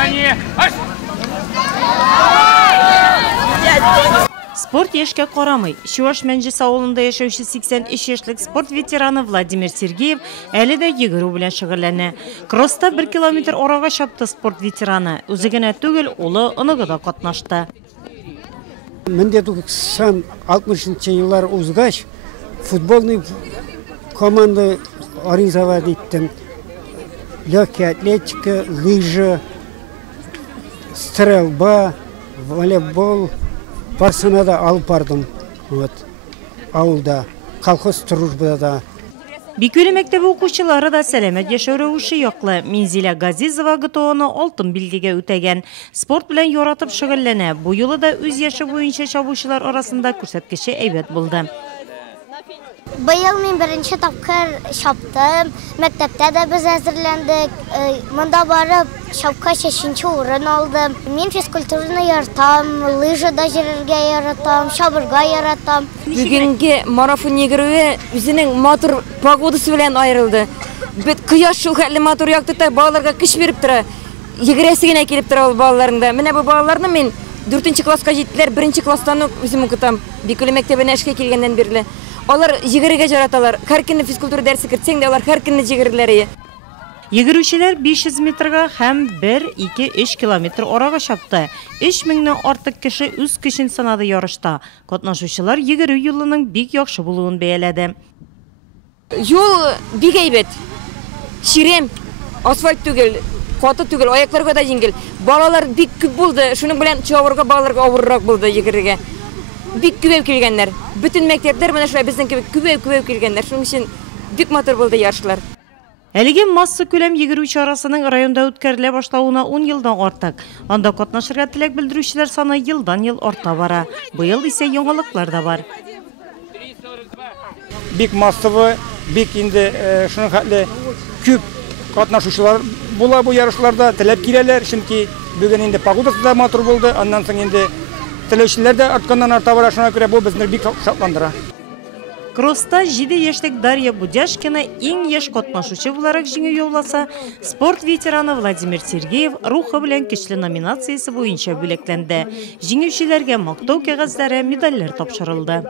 Внимание! Спорт ешке қарамай. Шуаш Мәнжес ауылында яшаучы 83 яшьлек спорт ветераны Владимир Сергеев әлі де егеру белән шөгыльләнә. Кросста 1 километр орага шапты спорт ветераны. Үзегенә түгел, улы оныгыда катнашты. Мендә 60-нчы еллар узгач, футбольный команда организовать иттем. Легкая атлетика, лыжи, стрельба, волейбол. Барсынада алып бардым. Вот. Ауылда, колхоз дружбада да. Бикөлі мектебі оқушылары да сәлемет яшәү рәвеше яклы. Минзилә Газизова ГТОны алтын билгегә үтәгән. Спорт белән яратып шөгыльләнә. Бу юлы да үз яше буенча чабучылар арасында күрсәткече әйбәт булды. Быел мин беренче тапкыр чаптым. Мәктәптә дә без әзерләндек. Монда барып чапка 6нчы урын алдым. Мин физкультураны яратам, лыжада йөрергә яратам, чабырга яратам. Бүгенге марафон йөгерүе үзенең матур погодасы белән аерылды. Бит кояш шул хәтле матур якты та балаларга көч биреп тора. Йөгерәсе генә килеп тора ул балаларында. Менә бу балаларны мин 4нчы класска җиттеләр, 1нче класстан ук үзем укытам. Бикөле мәктәбенә эшкә килгәннән бирле. Алар йөгерергә яраталар. Һәр көнне физкультура дәресе кертсәң дә алар һәр көнне йөгерерләр. Йөгерүчеләр 500 метрга һәм 1-2-3 километр арага чапты. 3000-нән артык кеше үз көчен сынады ярышта. Катнашучылар йөгерү юлының бик яхшы булуын бәяләде. Юл бик әйбәт. Ширем, асфальт түгел, каты түгел, аякларга да җиңел. Балалар бик күп булды. Шуның белән чабырга балаларга авыррак булды йөгерергә. Бик күбәп килгәннәр. Бүтән мәктәпләр менә шулай безнең кебек күбәп килгәннәр. Шуның өчен бик матур булды ярышлар. Әлеге масса күләм йөгерү чарасының районда үткәрелә башлауына 10 елдан артык. Анда катнашырга теләк белдерүчеләр саны елдан-ел арта бара. Быел исә яңалыклар да бар. Бик массовы, бик инде шуның хәтле күп катнашучылар була бу ярышларда теләп киләләр. Чөнки бүген инде погодасы да матур булды. Аннан соң инде теләүчеләр дә артканнан арта бара. Шуңа күрә бу безне бик шатландыра. Кросста 7 яшьлек Дарья Будяшкина иң яшь катнашучы буларак җиңү яуласа, спорт ветераны Владимир Сергеев рухы белән көчле номинациясе буенча бүләкләнде. Җиңүчеләргә мактау кәгазьләре, медальләр тапшырылды.